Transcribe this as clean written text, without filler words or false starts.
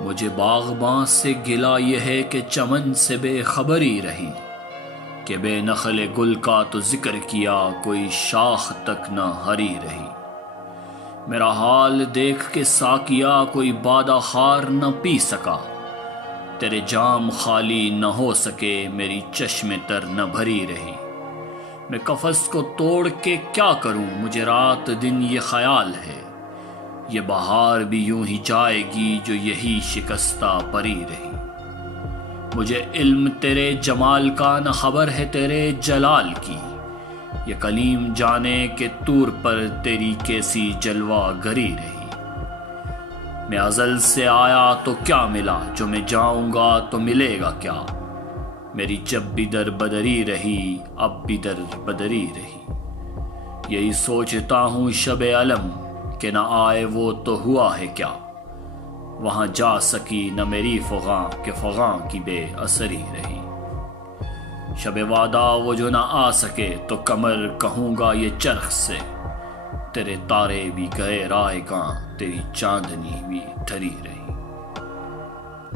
مجھے باغباں سے گلا یہ ہے کہ چمن سے بے خبری رہی، کہ بے نخل گل کا تو ذکر کیا کوئی شاخ تک نہ ہری رہی۔ میرا حال دیکھ کے ساقیا کوئی بادہ خار نہ پی سکا، تیرے جام خالی نہ ہو سکے میری چشم تر نہ بھری رہی۔ میں قفس کو توڑ کے کیا کروں، مجھے رات دن یہ خیال ہے، یہ بہار بھی یوں ہی جائے گی جو یہی شکستہ پری رہی۔ مجھے علم تیرے جمال کا نہ خبر ہے تیرے جلال کی، یہ کلیم جانے کہ طور پر تیری کیسی جلوہ گری رہی۔ میں ازل سے آیا تو کیا ملا، جو میں جاؤں گا تو ملے گا کیا، میری جب بھی در بدری رہی اب بھی در بدری رہی۔ یہی سوچتا ہوں شب علم کہ نہ آئے وہ تو ہوا ہے کیا، وہاں جا سکی نہ میری فغاں کہ فغاں کی بے اثری رہی۔ شب وعدہ وہ جو نہ آ سکے تو کمر کہوں گا یہ چرخ سے، تیرے تارے بھی گئے رائے گاں تیری چاندنی بھی ٹھری رہی۔